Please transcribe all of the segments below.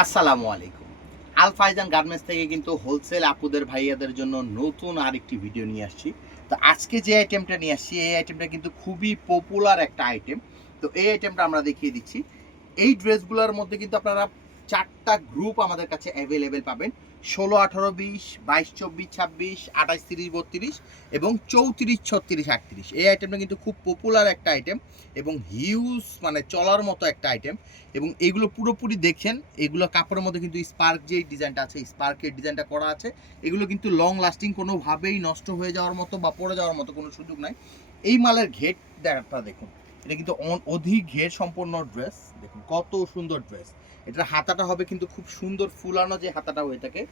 আসসালামু আলাইকুম। আল ফাইজান গার্মেন্টস থেকে কিন্তু হোলসেল আপুদের ভাইয়াদের জন্য নতুন আরেকটি ভিডিও নিয়ে আসছি। তো আজকে যে আইটেমটা নিয়ে আসছি, এই আইটেমটা কিন্তু খুবই পপুলার একটা আইটেম। তো এই আইটেমটা আমরা দেখিয়ে দিচ্ছি। এই ড্রেসগুলোর মধ্যে কিন্তু আপনারা ৪ টা গ্রুপ আমাদের কাছে অ্যাভেলেবেল পাবেন। ১৬, ১৮, ২০, ২২, ২৪, ২৬, ২৮, ৩০, ৩২ এবং ৩৪, ৩৬, ৩৮। এই আইটেমটা কিন্তু খুব পপুলার একটা আইটেম এবং হিউজ মানে চলার মতো একটা আইটেম। এবং এগুলো পুরোপুরি দেখেন, এগুলো কাপড়ের মধ্যে কিন্তু স্পার্ক যে ডিজাইনটা আছে, স্পার্কের ডিজাইনটা করা আছে। এগুলো কিন্তু লং লাস্টিং, কোনোভাবেই নষ্ট হয়ে যাওয়ার মতো বা পড়ে যাওয়ার মতো কোনো সুযোগ নাই। এই মালের ঘের দেখাটা দেখুন, এটা কিন্তু অধিক ঘের সম্পন্ন ড্রেস। দেখুন কত সুন্দর ড্রেস। এটার হাতাটা হবে কিন্তু খুব সুন্দর ফুলানো, যে হাতাটা হয়ে থাকে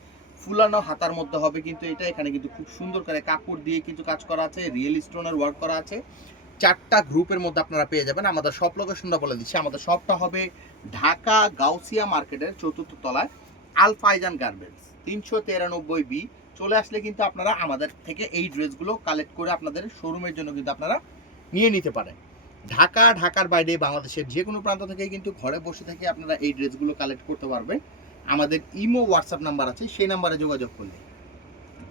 ফুলানো হাতার মধ্যে হবে কিন্তু এটা। এখানে কিন্তু খুব সুন্দর করে কাপড় দিয়ে কিছু কাজ করা আছে, রিয়েল স্টোনের ওয়ার্ক করা আছে। ৪টা গ্রুপের মধ্যে আপনারা পেয়ে যাবেন। আমাদের শপ লোকেশনটা বলে দিচ্ছি। আমাদের শপটা হবে ঢাকা গাউসিয়া মার্কেটের ৪র্থ তলায়, আল ফাইজান গার্মেন্টস ৩৯৩ বি। চলে আসলে কিন্তু আপনারা আমাদের থেকে এই ড্রেসগুলো কালেক্ট করে আপনাদের শোরুমের জন্য কিন্তু আপনারা নিয়ে নিতে পারেন। ঢাকার বাইরে বাংলাদেশের যে কোনো প্রান্ত থেকে কিন্তু ঘরে বসে থেকে আপনারা এই ড্রেসগুলো কালেক্ট করতে পারবেন। আমাদের ইমো হোয়াটসঅ্যাপ নাম্বার আছে, সেই নাম্বারে যোগাযোগ করলে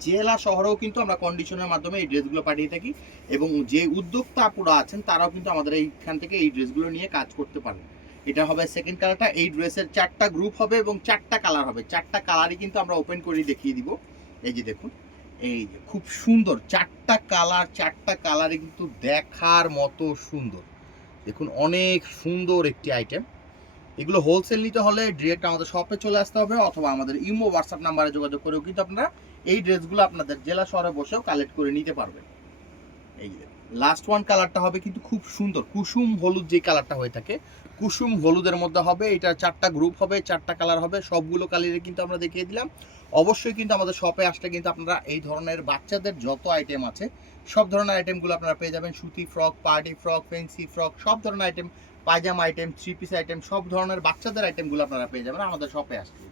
জেলা শহরেও কিন্তু আমরা কন্ডিশনের মাধ্যমে এই ড্রেসগুলো পাঠিয়ে থাকি। এবং যে উদ্যোক্তা আপুরা আছেন তারাও কিন্তু আমাদের এইখান থেকে এই ড্রেসগুলো নিয়ে কাজ করতে পারেন। এটা হবে সেকেন্ড কালারটা। এই ড্রেসের ৪টা গ্রুপ হবে এবং ৪টা কালার হবে। ৪টা কালারই কিন্তু আমরা ওপেন করে দেখিয়ে দিব। এই যে দেখুন, এই যে খুব সুন্দর ৪টা কালার, ৪টা কালারই কিন্তু দেখার মতো সুন্দর। দেখুন অনেক সুন্দর একটি আইটেম। এগুলো হোলসেল নিতে হলে ডিরেক্ট আমাদের শপে চলে আসতে হবে, অথবা আমাদের ইমো হোয়াটসঅ্যাপ নাম্বারে যোগাযোগ করেও কিন্তু আপনারা এই ড্রেসগুলো আপনাদের জেলা শহরে বসেও কালেক্ট করে নিতে পারবেন। এই যে লাস্ট ওয়ান কালারটা হবে কিন্তু খুব সুন্দর কুসুম হলুদ, যে কালারটা হয়ে থাকে কুসুম হলুদের মধ্যে হবে। এটা ৪টা গ্রুপ হবে, ৪টা কালার হবে, সবগুলো কালারে কিন্তু আমরা দেখিয়ে দিলাম। অবশ্যই কিন্তু আমাদের শপে আসলে কিন্তু আপনারা এই ধরনের বাচ্চাদের যত আইটেম আছে সব ধরনের আইটেমগুলো আপনারা পেয়ে যাবেন। সুতি frock, party frock, fancy frock, সব ধরনের আইটেম, পায়জামা আইটেম, থ্রি পিস আইটেম, সব ধরনের বাচ্চাদের আইটেমগুলো আপনারা পেয়ে যাবেন আমাদের শপে আসলে।